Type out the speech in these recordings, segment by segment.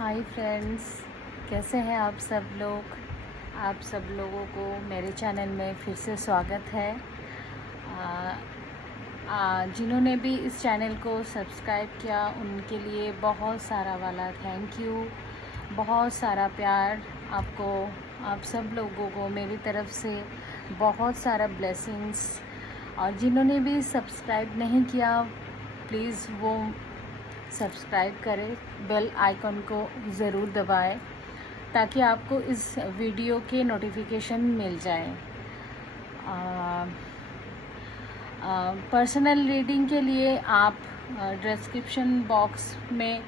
Hi friends, कैसे हैं आप सब लोग। आप सब लोगों को मेरे चैनल में फिर से स्वागत है। जिन्होंने भी इस चैनल को सब्सक्राइब किया उनके लिए बहुत सारा वाला थैंक यू। बहुत सारा प्यार आपको, आप सब लोगों को मेरी तरफ से बहुत सारा ब्लेसिंग्स। और जिन्होंने भी सब्सक्राइब नहीं किया प्लीज़ वो सब्सक्राइब करें, बेल आइकन को ज़रूर दबाएं ताकि आपको इस वीडियो के नोटिफिकेशन मिल जाए। पर्सनल रीडिंग के लिए आप डिस्क्रिप्शन बॉक्स में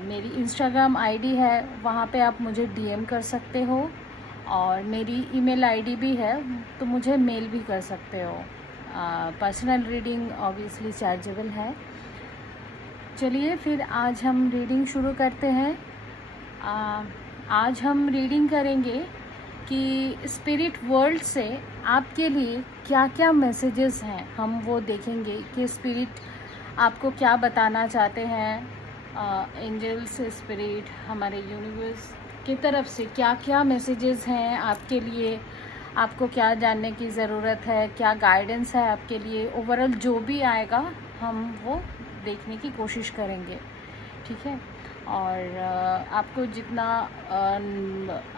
मेरी इंस्टाग्राम आईडी है, वहाँ पे आप मुझे डीएम कर सकते हो और मेरी ईमेल आईडी भी है तो मुझे मेल भी कर सकते हो। पर्सनल रीडिंग ऑब्वियसली चार्जेबल है। चलिए फिर आज हम रीडिंग शुरू करते हैं। आज हम रीडिंग करेंगे कि स्पिरिट वर्ल्ड से आपके लिए क्या क्या मैसेजेस हैं। हम वो देखेंगे कि स्पिरिट आपको क्या बताना चाहते हैं। एंजल्स, स्पिरिट, हमारे यूनिवर्स की तरफ से क्या क्या मैसेजेस हैं आपके लिए, आपको क्या जानने की ज़रूरत है, क्या गाइडेंस है आपके लिए। ओवरऑल जो भी आएगा हम वो देखने की कोशिश करेंगे, ठीक है। और आपको जितना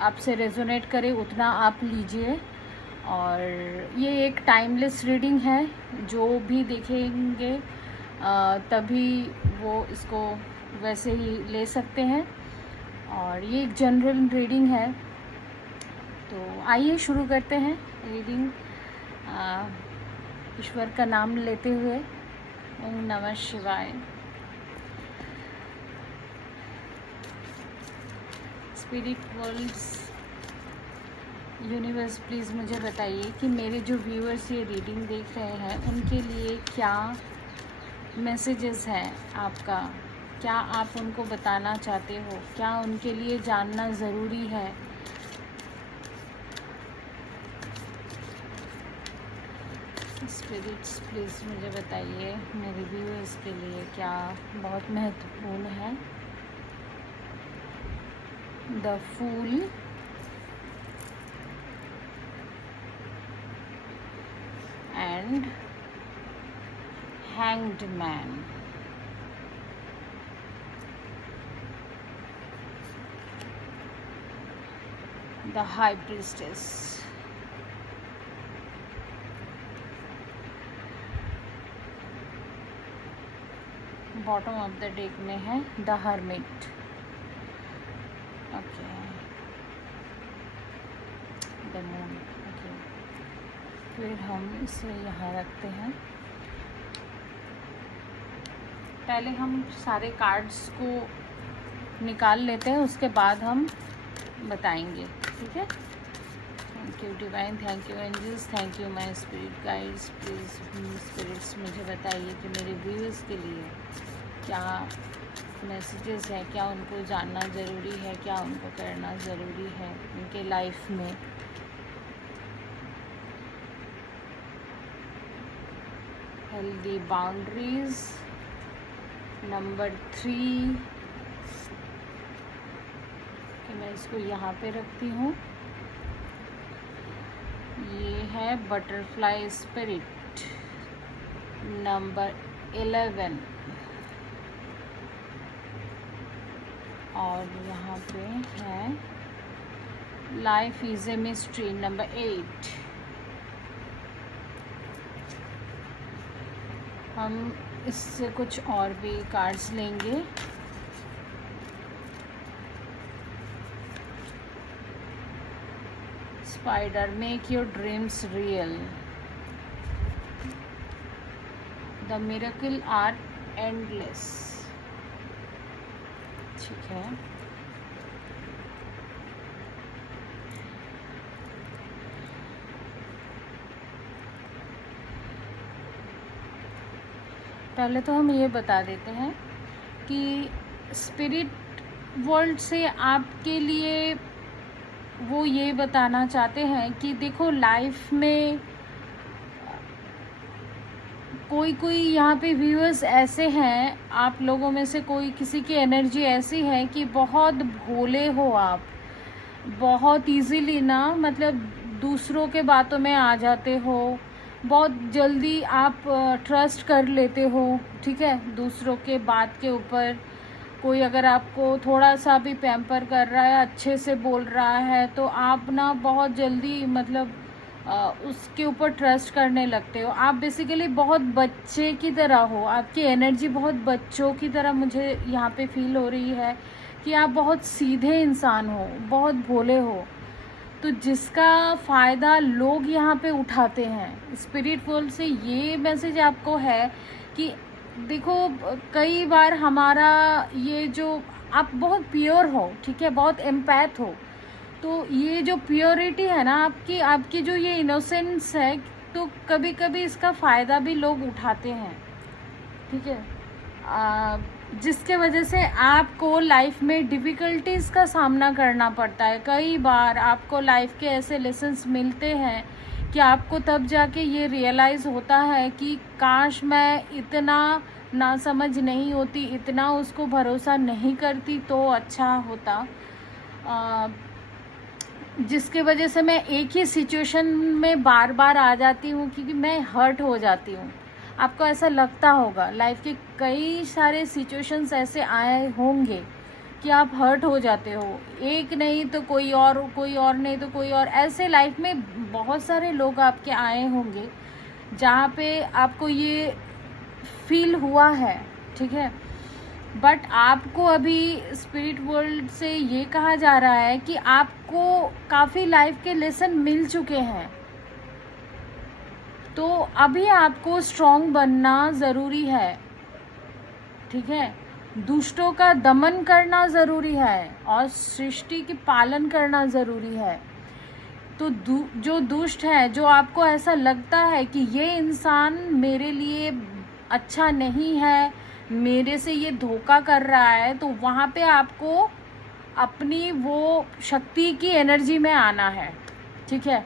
आपसे रेजोनेट करे उतना आप लीजिए। और ये एक टाइमलेस रीडिंग है, जो भी देखेंगे तभी वो इसको वैसे ही ले सकते हैं। और ये एक जनरल रीडिंग है, तो आइए शुरू करते हैं रीडिंग। ईश्वर का नाम लेते हुए ओम नमः शिवाय। स्पिरिट वर्ल्ड्स, यूनिवर्स, प्लीज़ मुझे बताइए कि मेरे जो व्यूअर्स ये रीडिंग देख रहे हैं उनके लिए क्या मैसेजेस हैं आपका, क्या आप उनको बताना चाहते हो, क्या उनके लिए जानना ज़रूरी है। स्पिरिट्स प्लीज़ मुझे बताइए मेरे व्यूअर्स के लिए क्या बहुत महत्वपूर्ण है। The fool, and hanged man. The high priestess. Bottom of the deck में है the hermit. Okay, the moon. Okay, फिर हम इसे यहाँ रखते हैं। पहले हम सारे कार्ड्स को निकाल लेते हैं, उसके बाद हम बताएंगे, ठीक है। Thank you divine, thank you angels, thank you my spirit guides. Please spirits मुझे बताइए कि मेरे व्यूअर्स के लिए क्या मैसेजेस है, क्या उनको जानना ज़रूरी है, क्या उनको करना ज़रूरी है उनके लाइफ में। Healthy boundaries, number 3। कि मैं इसको यहाँ पे रखती हूँ। ये है बटरफ्लाई स्पिरिट, नंबर 11। और यहाँ पे है life is a mystery, number 8। हम इससे कुछ और भी कार्ड्स लेंगे। Spider, make your dreams real. The miracle are endless, ठीक है। पहले तो हम ये बता देते हैं कि स्पिरिट वर्ल्ड से आपके लिए वो ये बताना चाहते हैं कि देखो, लाइफ में कोई कोई यहाँ पे व्यूअर्स ऐसे हैं, आप लोगों में से कोई किसी की एनर्जी ऐसी है कि बहुत भोले हो आप, बहुत इजीली ना मतलब दूसरों के बातों में आ जाते हो, बहुत जल्दी आप ट्रस्ट कर लेते हो, ठीक है, दूसरों के बात के ऊपर। कोई अगर आपको थोड़ा सा भी पैम्पर कर रहा है, अच्छे से बोल रहा है, तो आप ना बहुत जल्दी मतलब उसके ऊपर ट्रस्ट करने लगते हो। आप बेसिकली बहुत बच्चे की तरह हो, आपकी एनर्जी बहुत बच्चों की तरह मुझे यहाँ पे फील हो रही है कि आप बहुत सीधे इंसान हो, बहुत भोले हो। तो जिसका फ़ायदा लोग यहाँ पे उठाते हैं। स्पिरिट वर्ल्ड से ये मैसेज आपको है कि देखो, कई बार हमारा ये जो, आप बहुत प्योर हो, ठीक है, बहुत एम्पैथ हो, तो ये जो प्योरिटी है ना आपकी, आपकी जो ये इनोसेंस है, तो कभी कभी इसका फ़ायदा भी लोग उठाते हैं, ठीक है, जिसके वजह से आपको लाइफ में डिफ़िकल्टीज़ का सामना करना पड़ता है। कई बार आपको लाइफ के ऐसे लेसन्स मिलते हैं कि आपको तब जाके ये रियलाइज़ होता है कि काश मैं इतना नासमझ नहीं होती, इतना उसको भरोसा नहीं करती तो अच्छा होता, जिसके वजह से मैं एक ही सिचुएशन में बार बार आ जाती हूँ क्योंकि मैं हर्ट हो जाती हूँ। आपको ऐसा लगता होगा, लाइफ के कई सारे सिचुएशंस ऐसे आए होंगे कि आप हर्ट हो जाते हो, एक नहीं तो कोई और, कोई और नहीं तो कोई और, ऐसे लाइफ में बहुत सारे लोग आपके आए होंगे जहाँ पे आपको ये फील हुआ है, ठीक है। बट आपको अभी स्पिरिट वर्ल्ड से ये कहा जा रहा है कि आपको काफ़ी लाइफ के लेसन मिल चुके हैं, तो अभी आपको स्ट्रॉन्ग बनना ज़रूरी है, ठीक है। दुष्टों का दमन करना ज़रूरी है और सृष्टि की पालन करना ज़रूरी है। तो जो दुष्ट है, जो आपको ऐसा लगता है कि ये इंसान मेरे लिए अच्छा नहीं है, मेरे से ये धोखा कर रहा है, तो वहाँ पे आपको अपनी वो शक्ति की एनर्जी में आना है, ठीक है।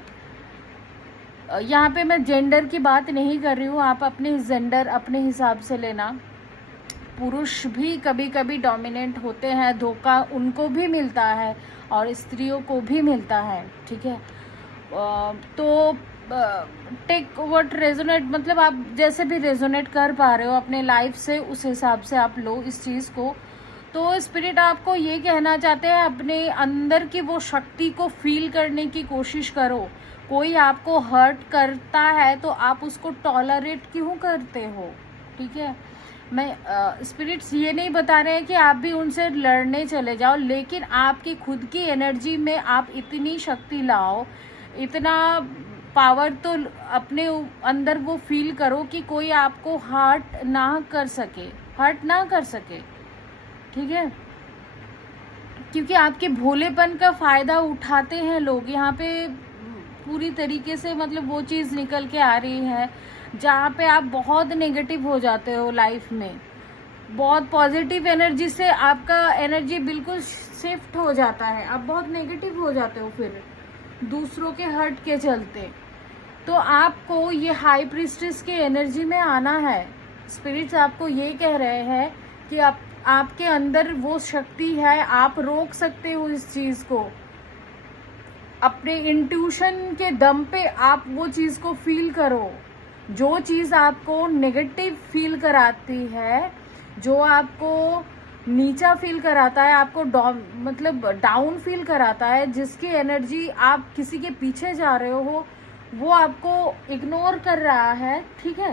यहाँ पे मैं जेंडर की बात नहीं कर रही हूँ, आप अपने जेंडर अपने हिसाब से लेना। पुरुष भी कभी कभी डोमिनेंट होते हैं, धोखा उनको भी मिलता है और स्त्रियों को भी मिलता है, ठीक है। तो टेक व्हाट रेजोनेट, मतलब आप जैसे भी रेजोनेट कर पा रहे हो अपने लाइफ से, उस हिसाब से आप लो इस चीज़ को। तो स्पिरिट आपको ये कहना चाहते हैं, अपने अंदर की वो शक्ति को फील करने की कोशिश करो। कोई आपको हर्ट करता है तो आप उसको टॉलरेट क्यों करते हो, ठीक है। मैं स्पिरिट्स ये नहीं बता रहे हैं कि आप भी उनसे लड़ने चले जाओ, लेकिन आपकी खुद की एनर्जी में आप इतनी शक्ति लाओ, इतना पावर तो अपने अंदर वो फील करो कि कोई आपको हर्ट ना कर सके, ठीक है। क्योंकि आपके भोलेपन का फ़ायदा उठाते हैं लोग यहाँ पे पूरी तरीके से, मतलब वो चीज़ निकल के आ रही है जहाँ पे आप बहुत नेगेटिव हो जाते हो लाइफ में, बहुत पॉजिटिव एनर्जी से आपका एनर्जी बिल्कुल शिफ्ट हो जाता है, आप बहुत नेगेटिव हो जाते हो फिर दूसरों के हर्ट के चलते। तो आपको ये हाई प्रीस्टेस के एनर्जी में आना है। स्पिरिट्स आपको ये कह रहे हैं कि आपके अंदर वो शक्ति है, आप रोक सकते हो इस चीज़ को, अपने इंट्यूशन के दम पे आप वो चीज़ को फील करो। जो चीज़ आपको नेगेटिव फील कराती है, जो आपको नीचा फील कराता है, आपको मतलब डाउन फील कराता है, जिसकी एनर्जी आप किसी के पीछे जा रहे हो, वो आपको इग्नोर कर रहा है, ठीक है।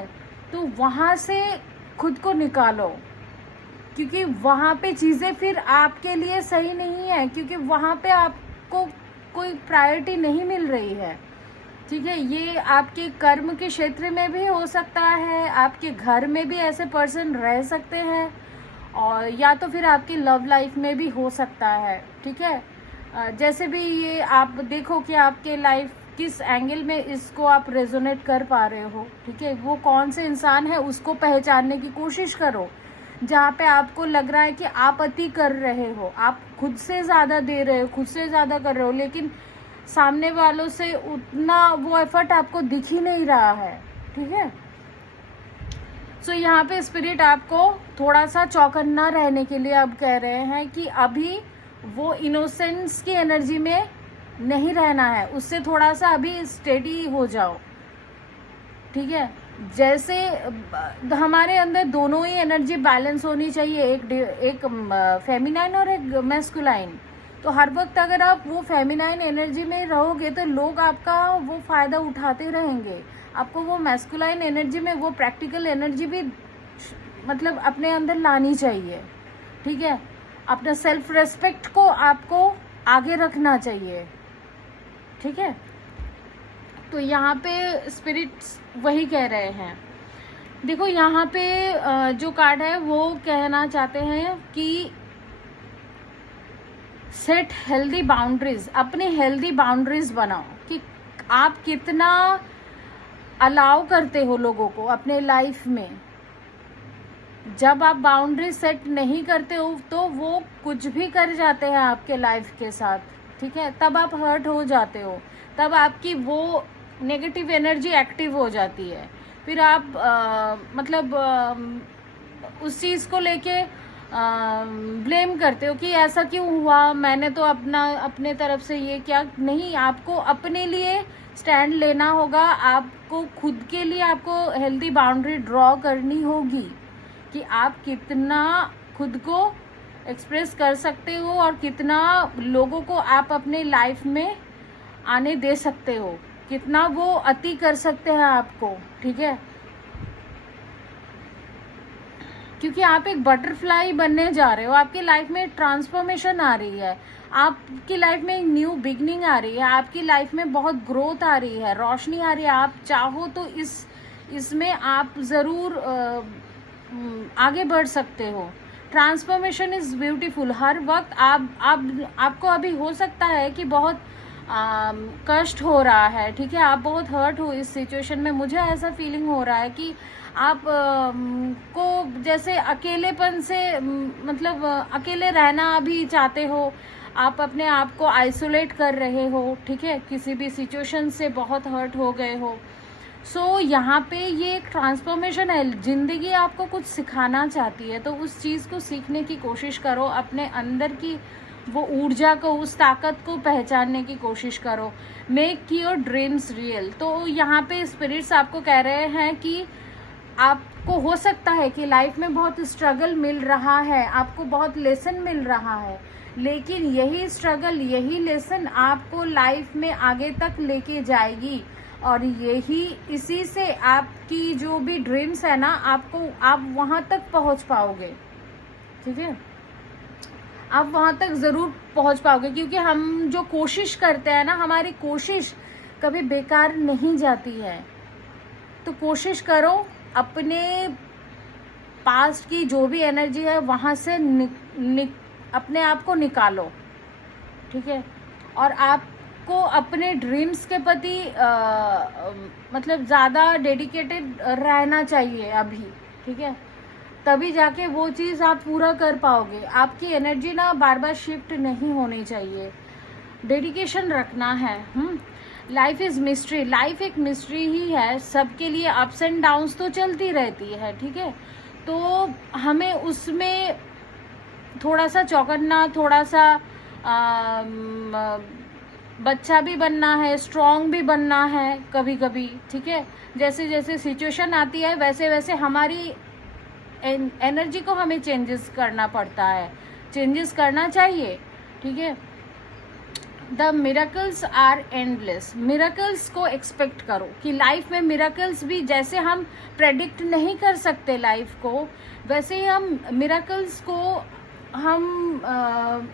तो वहाँ से खुद को निकालो, क्योंकि वहाँ पे चीज़ें फिर आपके लिए सही नहीं है, क्योंकि वहाँ पे आपको कोई प्रायोरिटी नहीं मिल रही है, ठीक है। ये आपके कर्म के क्षेत्र में भी हो सकता है, आपके घर में भी ऐसे पर्सन रह सकते हैं, और या तो फिर आपकी लव लाइफ में भी हो सकता है, ठीक है। जैसे भी ये आप देखो कि आपके लाइफ किस एंगल में इसको आप रेजोनेट कर पा रहे हो, ठीक है। वो कौन से इंसान है उसको पहचानने की कोशिश करो, जहाँ पे आपको लग रहा है कि आप अति कर रहे हो, आप खुद से ज़्यादा दे रहे हो, खुद से ज़्यादा कर रहे हो, लेकिन सामने वालों से उतना वो एफर्ट आपको दिख ही नहीं रहा है, ठीक है। सो यहाँ पे स्पिरिट आपको थोड़ा सा चौकन्ना रहने के लिए अब कह रहे हैं कि अभी वो इनोसेंस की एनर्जी में नहीं रहना है, उससे थोड़ा सा अभी स्टेडी हो जाओ, ठीक है। जैसे हमारे अंदर दोनों ही एनर्जी बैलेंस होनी चाहिए, एक फेमिनाइन और एक मैस्कुलाइन। तो हर वक्त अगर आप वो फेमिनाइन एनर्जी में रहोगे तो लोग आपका वो फ़ायदा उठाते रहेंगे। आपको वो मैस्कुलाइन एनर्जी में वो प्रैक्टिकल एनर्जी भी मतलब अपने अंदर लानी चाहिए, ठीक है। अपना सेल्फ रेस्पेक्ट को आपको आगे रखना चाहिए, ठीक है। तो यहाँ पे स्पिरिट्स वही कह रहे हैं। देखो यहाँ पे जो कार्ड है वो कहना चाहते हैं कि सेट हेल्दी बाउंड्रीज, अपनी हेल्दी बाउंड्रीज बनाओ कि आप कितना अलाउ करते हो लोगों को अपने लाइफ में। जब आप बाउंड्री सेट नहीं करते हो तो वो कुछ भी कर जाते हैं आपके लाइफ के साथ, ठीक है। तब आप हर्ट हो जाते हो, तब आपकी वो नेगेटिव एनर्जी एक्टिव हो जाती है। फिर आप उस चीज़ को लेके ब्लेम करते हो कि ऐसा क्यों हुआ, मैंने तो अपने तरफ से ये क्या नहीं। आपको अपने लिए स्टैंड लेना होगा, आपको खुद के लिए आपको हेल्दी बाउंड्री ड्रॉ करनी होगी कि आप कितना खुद को एक्सप्रेस कर सकते हो और कितना लोगों को आप अपने लाइफ में आने दे सकते हो, कितना वो अति कर सकते हैं आपको, ठीक है। क्योंकि आप एक बटरफ्लाई बनने जा रहे हो, आपकी लाइफ में ट्रांसफॉर्मेशन आ रही है, आपकी लाइफ में एक न्यू बिगनिंग आ रही है, आपकी लाइफ में बहुत ग्रोथ आ रही है, रोशनी आ रही है। आप चाहो तो इसमें आप ज़रूर आगे बढ़ सकते हो। Transformation is beautiful. हर वक्त आपको अभी हो सकता है कि बहुत कष्ट हो रहा है, ठीक है, आप बहुत हर्ट हो इस सिचुएशन में। मुझे ऐसा फीलिंग हो रहा है कि आप को जैसे अकेलेपन से मतलब अकेले रहना अभी चाहते हो, आप अपने आप को आइसोलेट कर रहे हो, ठीक है, किसी भी सिचुएशन से बहुत हर्ट हो गए हो। सो यहाँ पे ये एक ट्रांसफॉर्मेशन है, ज़िंदगी आपको कुछ सिखाना चाहती है, तो उस चीज़ को सीखने की कोशिश करो, अपने अंदर की वो ऊर्जा को, उस ताकत को पहचानने की कोशिश करो। Make your dreams real. तो यहाँ पे स्पिरिट्स आपको कह रहे हैं कि आपको हो सकता है कि लाइफ में बहुत स्ट्रगल मिल रहा है, आपको बहुत लेसन मिल रहा है, लेकिन यही स्ट्रगल, यही लेसन आपको लाइफ में आगे तक लेके जाएगी और इसी से आपकी जो भी ड्रीम्स है ना, आप वहाँ तक पहुँच पाओगे, ठीक है। आप वहाँ तक ज़रूर पहुँच पाओगे, क्योंकि हम जो कोशिश करते हैं ना, हमारी कोशिश कभी बेकार नहीं जाती है। तो कोशिश करो, अपने पास्ट की जो भी एनर्जी है वहाँ से अपने आप को निकालो, ठीक है। और आपको अपने ड्रीम्स के प्रति मतलब ज़्यादा डेडिकेटेड रहना चाहिए अभी, ठीक है। तभी जाके वो चीज़ आप पूरा कर पाओगे। आपकी एनर्जी ना बार बार शिफ्ट नहीं होनी चाहिए, डेडिकेशन रखना है। लाइफ इज़ मिस्ट्री, लाइफ एक मिस्ट्री ही है, सबके लिए अप्स एंड डाउन्स तो चलती रहती है, ठीक है। तो हमें उसमें थोड़ा सा चौकन्ना, थोड़ा सा बच्चा भी बनना है, स्ट्रॉन्ग भी बनना है कभी कभी, ठीक है। जैसे जैसे सिचुएशन आती है वैसे वैसे हमारी एनर्जी को हमें चेंजेस करना पड़ता है, चेंजेस करना चाहिए, ठीक है। The miracles are endless. Miracles को एक्सपेक्ट करो कि लाइफ में मिरेकल्स भी, जैसे हम प्रेडिक्ट नहीं कर सकते लाइफ को, वैसे ही हम मिरेकल्स को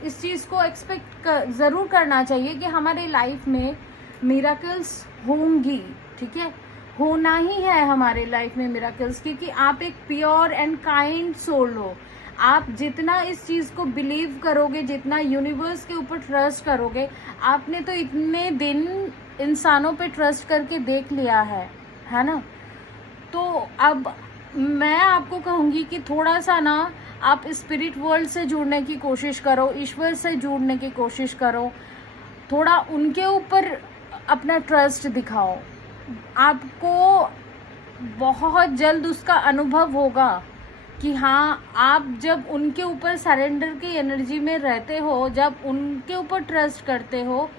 इस चीज़ को एक्सपेक्ट ज़रूर करना चाहिए कि हमारे लाइफ में मिरेकल्स होंगी, ठीक है। होना ही है हमारे लाइफ में मिरेकल्स, क्योंकि आप एक प्योर एंड काइंड सोल हो। आप जितना इस चीज़ को बिलीव करोगे, जितना यूनिवर्स के ऊपर ट्रस्ट करोगे, आपने तो इतने दिन इंसानों पे ट्रस्ट करके देख लिया है ना। तो अब मैं आपको कहूँगी कि थोड़ा सा ना आप स्पिरिट वर्ल्ड से जुड़ने की कोशिश करो, ईश्वर से जुड़ने की कोशिश करो, थोड़ा उनके ऊपर अपना ट्रस्ट दिखाओ। आपको बहुत जल्द उसका अनुभव होगा कि हाँ, आप जब उनके ऊपर सरेंडर की एनर्जी में रहते हो, जब उनके ऊपर ट्रस्ट करते हो,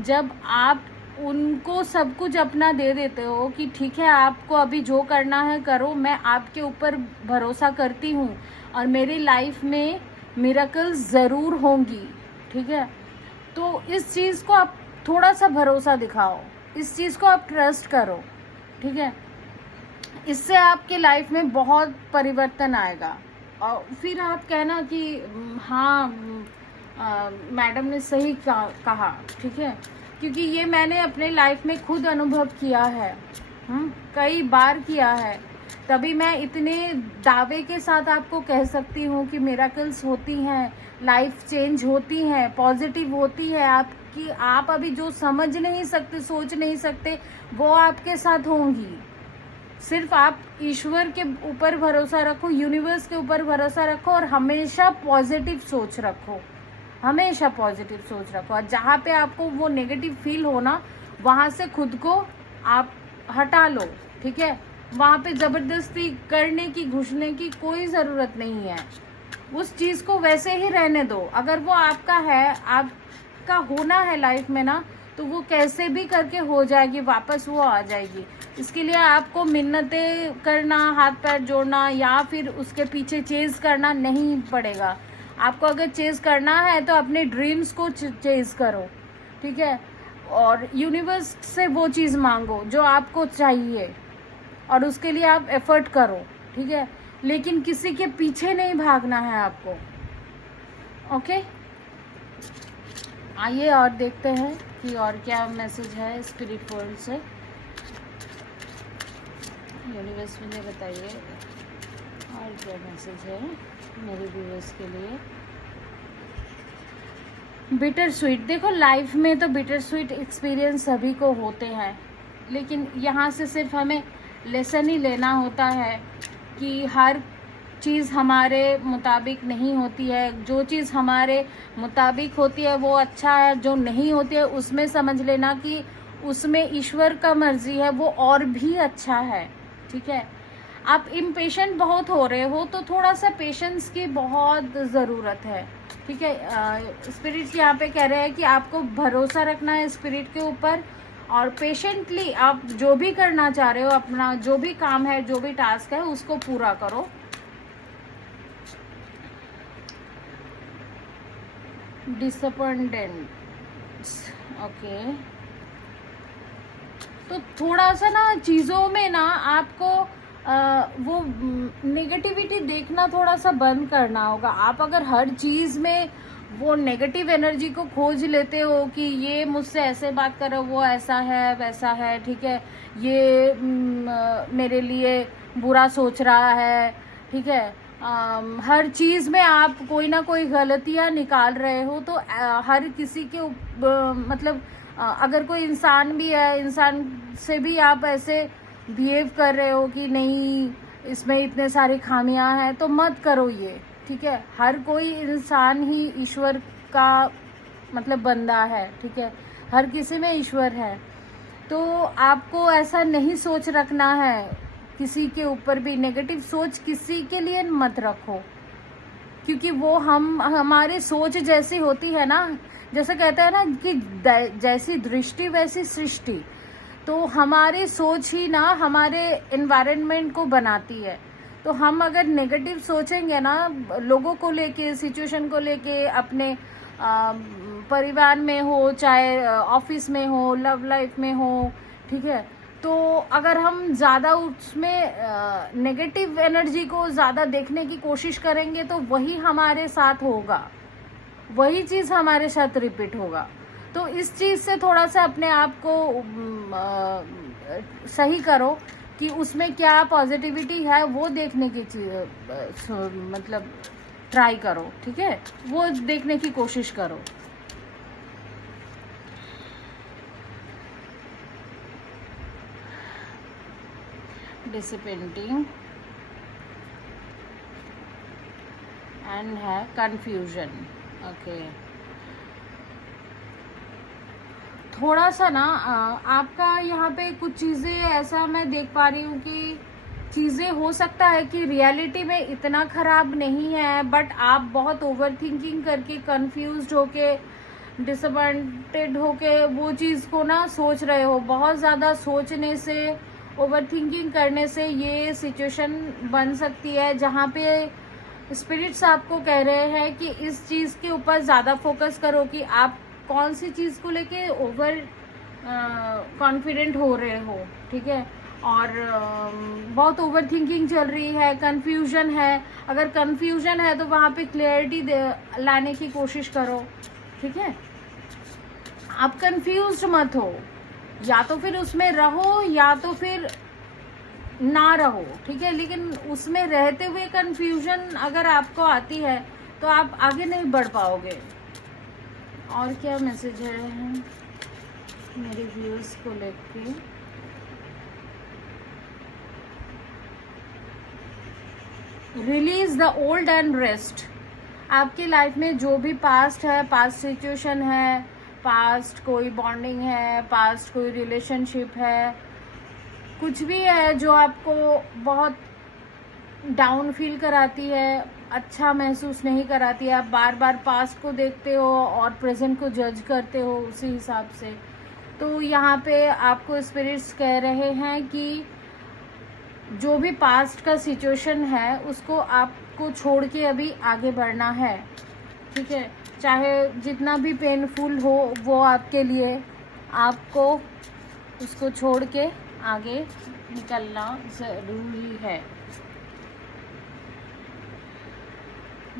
जब आप उनको सब कुछ अपना दे देते हो कि ठीक है, आपको अभी जो करना है करो, मैं आपके ऊपर भरोसा करती हूँ और मेरी लाइफ में मिरेकल्स ज़रूर होंगी, ठीक है। तो इस चीज़ को आप थोड़ा सा भरोसा दिखाओ, इस चीज़ को आप ट्रस्ट करो, ठीक है। इससे आपके लाइफ में बहुत परिवर्तन आएगा। और फिर आप कहना कि हाँ, मैडम ने सही कहा, ठीक है, क्योंकि ये मैंने अपने लाइफ में खुद अनुभव किया है, कई बार किया है, तभी मैं इतने दावे के साथ आपको कह सकती हूँ कि मिरेकल्स होती हैं, लाइफ चेंज होती हैं, पॉजिटिव होती है आपकी। आप अभी जो समझ नहीं सकते, सोच नहीं सकते, वो आपके साथ होंगी। सिर्फ आप ईश्वर के ऊपर भरोसा रखो, यूनिवर्स के ऊपर भरोसा रखो और हमेशा पॉजिटिव सोच रखो, हमेशा पॉजिटिव सोच रखो। और जहाँ पे आपको वो नेगेटिव फील हो ना, वहाँ से खुद को आप हटा लो, ठीक है। वहाँ पे ज़बरदस्ती करने की, घुसने की कोई ज़रूरत नहीं है। उस चीज़ को वैसे ही रहने दो। अगर वो आपका है, आपका होना है लाइफ में ना, तो वो कैसे भी करके हो जाएगी, वापस वो आ जाएगी। इसके लिए आपको मिन्नतें करना, हाथ पैर जोड़ना या फिर उसके पीछे चेज़ करना नहीं पड़ेगा। आपको अगर चेज़ करना है तो अपने ड्रीम्स को चेज़ करो, ठीक है। और यूनिवर्स से वो चीज़ मांगो जो आपको चाहिए और उसके लिए आप एफर्ट करो, ठीक है। लेकिन किसी के पीछे नहीं भागना है आपको, ओके। आइए और देखते हैं कि और क्या मैसेज है स्पिरिट वर्ल्ड से। यूनिवर्स मुझे बताइए और क्या मैसेज है मेरे व्यूअर्स के लिए। बिटर स्वीट, देखो लाइफ में तो बिटर स्वीट एक्सपीरियंस सभी को होते हैं, लेकिन यहाँ से सिर्फ हमें लेसन ही लेना होता है कि हर चीज़ हमारे मुताबिक नहीं होती है। जो चीज़ हमारे मुताबिक होती है वो अच्छा है, जो नहीं होती है उसमें समझ लेना कि उसमें ईश्वर का मर्जी है, वो और भी अच्छा है, ठीक है। आप इम्पेशेंट बहुत हो रहे हो तो थोड़ा सा पेशेंस की बहुत ज़रूरत है, ठीक है। स्पिरिट्स यहाँ पे कह रहे हैं कि आपको भरोसा रखना है स्पिरिट के ऊपर और पेशेंटली आप जो भी करना चाह रहे हो, अपना जो भी काम है, जो भी टास्क है, उसको पूरा करो। Disappointed, okay. तो थोड़ा सा ना चीज़ों में ना आपको वो नेगेटिविटी देखना थोड़ा सा बंद करना होगा। आप अगर हर चीज़ में वो नेगेटिव एनर्जी को खोज लेते हो कि ये मुझसे ऐसे बात कर रहा है, वो ऐसा है, वैसा है, ठीक है, ये मेरे लिए बुरा सोच रहा है, ठीक है। हर चीज़ में आप कोई ना कोई गलतियाँ निकाल रहे हो, तो हर किसी के मतलब अगर कोई इंसान भी है, इंसान से भी आप ऐसे बिहेव कर रहे हो कि नहीं, इसमें इतने सारी खामियां हैं, तो मत करो ये, ठीक है। हर कोई इंसान ही ईश्वर का मतलब बंदा है, ठीक है, हर किसी में ईश्वर है। तो आपको ऐसा नहीं सोच रखना है, किसी के ऊपर भी नेगेटिव सोच किसी के लिए मत रखो, क्योंकि वो हमारी सोच जैसी होती है ना, जैसे कहते हैं ना कि जैसी दृष्टि वैसी सृष्टि। तो हमारी सोच ही ना हमारे एनवायरनमेंट को बनाती है। तो हम अगर नेगेटिव सोचेंगे ना, लोगों को लेके, सिचुएशन को लेके, अपने परिवार में हो, चाहे ऑफिस में हो, लव लाइफ में हो, ठीक है, तो अगर हम ज़्यादा उसमें नेगेटिव एनर्जी को ज़्यादा देखने की कोशिश करेंगे तो वही हमारे साथ होगा, वही चीज़ हमारे साथ रिपीट होगा। तो इस चीज़ से थोड़ा सा अपने आप को सही करो कि उसमें क्या पॉजिटिविटी है, वो देखने की चीज़ मतलब ट्राई करो, ठीक है, वो देखने की कोशिश करो। डिसअपॉइंटिंग एंड है कंफ्यूजन, ओके। थोड़ा सा ना आपका यहाँ पे कुछ चीज़ें ऐसा मैं देख पा रही हूँ कि चीज़ें हो सकता है कि रियलिटी में इतना ख़राब नहीं है, बट आप बहुत ओवर थिंकिंग करके कंफ्यूज्ड होके डिसअपॉइंटेड होके वो चीज़ को ना सोच रहे हो। बहुत ज़्यादा सोचने से, ओवर थिंकिंग करने से ये सिचुएशन बन सकती है जहाँ पे स्पिरिट्स आपको कह रहे हैं कि इस चीज़ के ऊपर ज़्यादा फोकस करो कि आप कौन सी चीज़ को लेके ओवर कॉन्फिडेंट हो रहे हो, ठीक है। और बहुत ओवर थिंकिंग चल रही है, कंफ्यूजन है। अगर कंफ्यूजन है तो वहाँ पे क्लियरिटी लाने की कोशिश करो, ठीक है। आप कंफ्यूज मत हो, या तो फिर उसमें रहो या तो फिर ना रहो, ठीक है। लेकिन उसमें रहते हुए कंफ्यूजन अगर आपको आती है तो आप आगे नहीं बढ़ पाओगे। और क्या मैसेज है मेरे व्यूअर्स को लेके? Release the old and rest. आपकी लाइफ में जो भी पास्ट है, पास्ट सिचुएशन है, पास्ट कोई बॉन्डिंग है, पास्ट कोई रिलेशनशिप है, कुछ भी है जो आपको बहुत डाउन फील कराती है, अच्छा महसूस नहीं कराती है, आप बार बार पास्ट को देखते हो और प्रेजेंट को जज करते हो उसी हिसाब से, तो यहाँ पे आपको स्पिरिट्स कह रहे हैं कि जो भी पास्ट का सिचुएशन है उसको आपको छोड़ के अभी आगे बढ़ना है, ठीक है। चाहे जितना भी पेनफुल हो वो आपके लिए, आपको उसको छोड़ के आगे निकलना ज़रूरी है।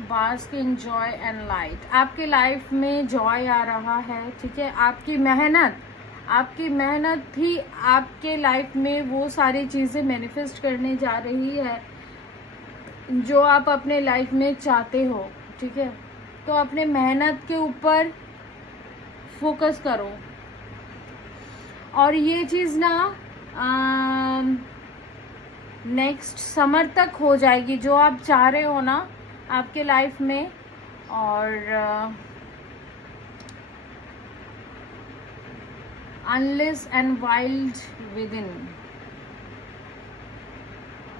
Bask in joy and light. आपके लाइफ में जॉय आ रहा है, ठीक है। आपकी मेहनत ही आपके लाइफ में वो सारी चीज़ें मैनिफेस्ट करने जा रही है जो आप अपने लाइफ में चाहते हो, ठीक है। तो अपने मेहनत के ऊपर फोकस करो और ये चीज़ ना नेक्स्ट समर तक हो जाएगी जो आप चाह रहे हो ना आपके लाइफ में। और unless and wild with in.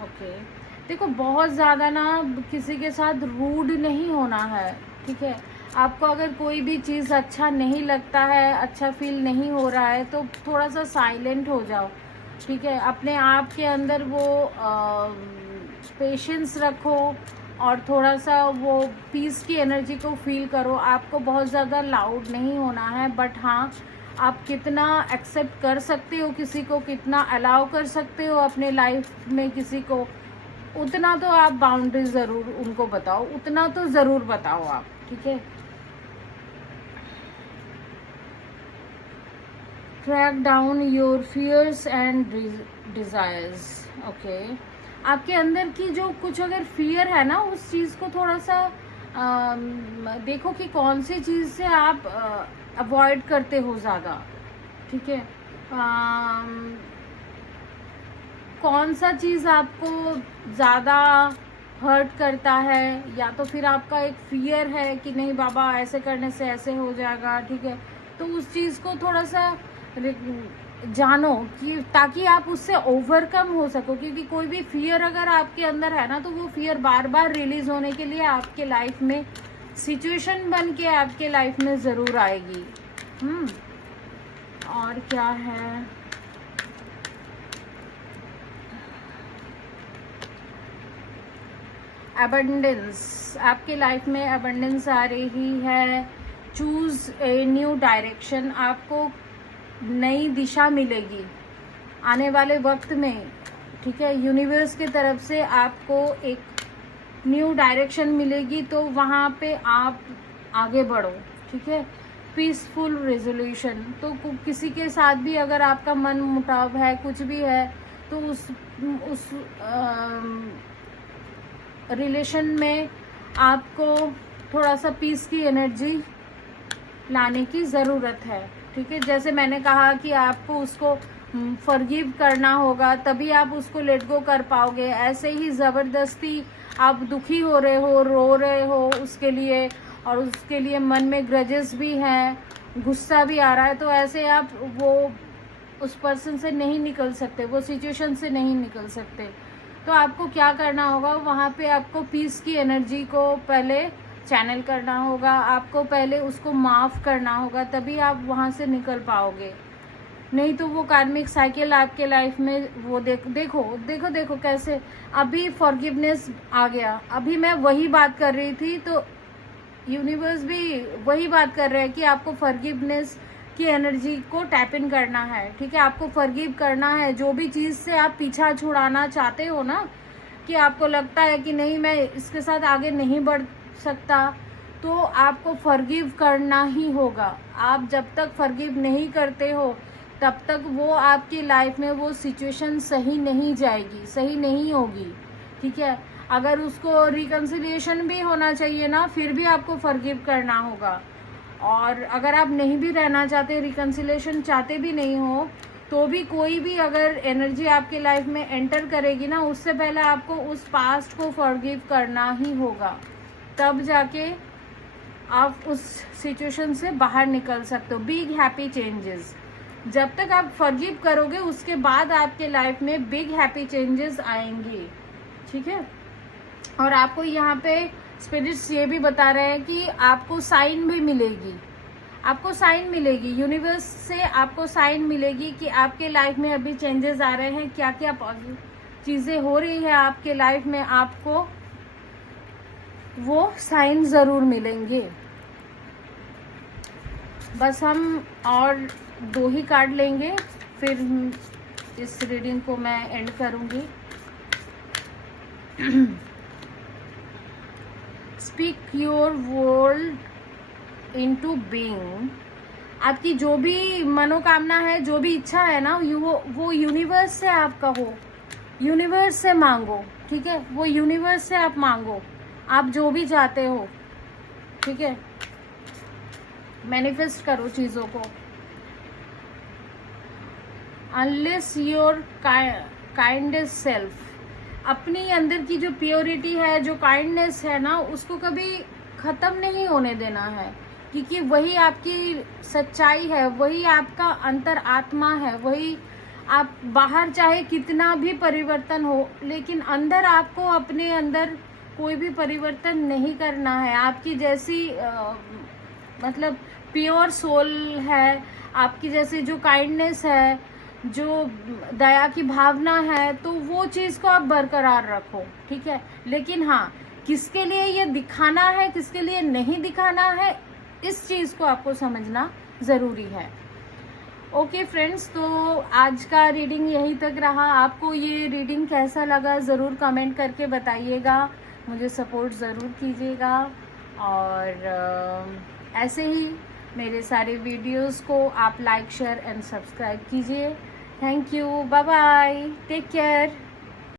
Okay, देखो बहुत ज़्यादा ना किसी के साथ रूड नहीं होना है, ठीक है। आपको अगर कोई भी चीज़ अच्छा नहीं लगता है, अच्छा फील नहीं हो रहा है तो थोड़ा सा साइलेंट हो जाओ, ठीक है। अपने आप के अंदर वो पेशेंस रखो और थोड़ा सा वो पीस की एनर्जी को फील करो। आपको बहुत ज़्यादा लाउड नहीं होना है, बट हाँ आप कितना एक्सेप्ट कर सकते हो किसी को, कितना अलाउ कर सकते हो अपने लाइफ में किसी को, उतना तो आप बाउंड्री ज़रूर उनको बताओ, उतना तो ज़रूर बताओ आप, ठीक है। Track down your fears and desires. Okay, आपके अंदर की जो कुछ अगर फियर है ना उस चीज़ को थोड़ा सा देखो कि कौन सी चीज़ से आप अवॉइड करते हो ज़्यादा, ठीक है। कौन सा चीज़ आपको ज़्यादा हर्ट करता है, या तो फिर आपका एक फियर है कि नहीं बाबा ऐसे करने से ऐसे हो जाएगा, ठीक है। तो उस चीज़ को थोड़ा सा जानो कि ताकि आप उससे ओवरकम हो सको, क्योंकि कोई भी फियर अगर आपके अंदर है ना तो वो फियर बार बार रिलीज होने के लिए आपके लाइफ में सिचुएशन बन के आपके लाइफ में ज़रूर आएगी। और क्या है, अबंडेंस। आपके लाइफ में अबंडेंस आ रही है। Choose a new direction. आपको नई दिशा मिलेगी आने वाले वक्त में, ठीक है। यूनिवर्स की तरफ से आपको एक न्यू डायरेक्शन मिलेगी, तो वहाँ पे आप आगे बढ़ो, ठीक है। Peaceful resolution. तो किसी के साथ भी अगर आपका मन मुटाव है, कुछ भी है, तो उस रिलेशन में आपको थोड़ा सा पीस की एनर्जी लाने की ज़रूरत है, ठीक है। जैसे मैंने कहा कि आपको उसको फॉरगिव करना होगा तभी आप उसको लेट गो कर पाओगे। ऐसे ही ज़बरदस्ती आप दुखी हो रहे हो, रो रहे हो उसके लिए, और उसके लिए मन में ग्रजेस भी हैं, गुस्सा भी आ रहा है, तो ऐसे आप वो उस पर्सन से नहीं निकल सकते, वो सिचुएशन से नहीं निकल सकते। तो आपको क्या करना होगा, वहाँ पे आपको पीस की एनर्जी को पहले चैनल करना होगा, आपको पहले उसको माफ़ करना होगा, तभी आप वहाँ से निकल पाओगे। नहीं तो वो कार्मिक साइकिल आपके लाइफ में वो देखो कैसे अभी फॉरगिवनेस आ गया। अभी मैं वही बात कर रही थी, तो यूनिवर्स भी वही बात कर रहा है कि आपको फॉरगिवनेस की एनर्जी को टैप इन करना है। ठीक है, आपको फॉरगिव करना है जो भी चीज़ से आप पीछा छुड़ाना चाहते हो ना, कि आपको लगता है कि नहीं मैं इसके साथ आगे नहीं बढ़ सकता, तो आपको फॉरगिव करना ही होगा। आप जब तक फॉरगिव नहीं करते हो तब तक वो आपकी लाइफ में वो सिचुएशन सही नहीं जाएगी, सही नहीं होगी। ठीक है, अगर उसको रिकन्सिलिएशन भी होना चाहिए ना, फिर भी आपको फॉरगिव करना होगा। और अगर आप नहीं भी रहना चाहते, रिकन्सिलिएशन चाहते भी नहीं हो, तो भी कोई भी अगर एनर्जी आपके लाइफ में एंटर करेगी ना, उससे पहले आपको उस पास्ट को फॉरगिव करना ही होगा, तब जाके आप उस सिचुएशन से बाहर निकल सकते हो। बिग हैप्पी चेंजेस, जब तक आप फॉरगिव करोगे उसके बाद आपके लाइफ में बिग हैप्पी चेंजेस आएंगे। ठीक है, और आपको यहाँ पे स्पिरिट्स ये भी बता रहे हैं कि आपको साइन भी मिलेगी, आपको साइन मिलेगी यूनिवर्स से, आपको साइन मिलेगी कि आपके लाइफ में अभी चेंजेस आ रहे हैं, क्या क्या चीज़ें हो रही है आपके लाइफ में, आपको वो साइन ज़रूर मिलेंगे। बस हम और 2 ही कार्ड लेंगे, फिर इस रीडिंग को मैं एंड करूँगी। Speak your world into being. आपकी जो भी मनोकामना है, जो भी इच्छा है ना, वो यूनिवर्स से आपका हो, यूनिवर्स से मांगो। ठीक है, वो यूनिवर्स से आप मांगो, आप जो भी चाहते हो। ठीक है, मैनिफेस्ट करो चीज़ों को। अनलेस योर काइंडेस्ट सेल्फ, अपनी अंदर की जो प्योरिटी है, जो काइंडनेस है ना, उसको कभी ख़त्म नहीं होने देना है, क्योंकि वही आपकी सच्चाई है, वही आपका अंतर आत्मा है, वही आप बाहर चाहे कितना भी परिवर्तन हो, लेकिन अंदर आपको अपने अंदर कोई भी परिवर्तन नहीं करना है। आपकी जैसी मतलब प्योर सोल है, आपकी जैसे जो काइंडनेस है, जो दया की भावना है, तो वो चीज़ को आप बरकरार रखो। ठीक है, लेकिन हाँ, किसके लिए ये दिखाना है, किसके लिए नहीं दिखाना है, इस चीज़ को आपको समझना ज़रूरी है। ओके फ्रेंड्स, तो आज का रीडिंग यहीं तक रहा। आपको ये रीडिंग कैसा लगा ज़रूर कमेंट करके बताइएगा, मुझे सपोर्ट ज़रूर कीजिएगा, और ऐसे ही मेरे सारे वीडियोस को आप लाइक, शेयर एंड सब्सक्राइब कीजिए। Thank you, bye bye, take care.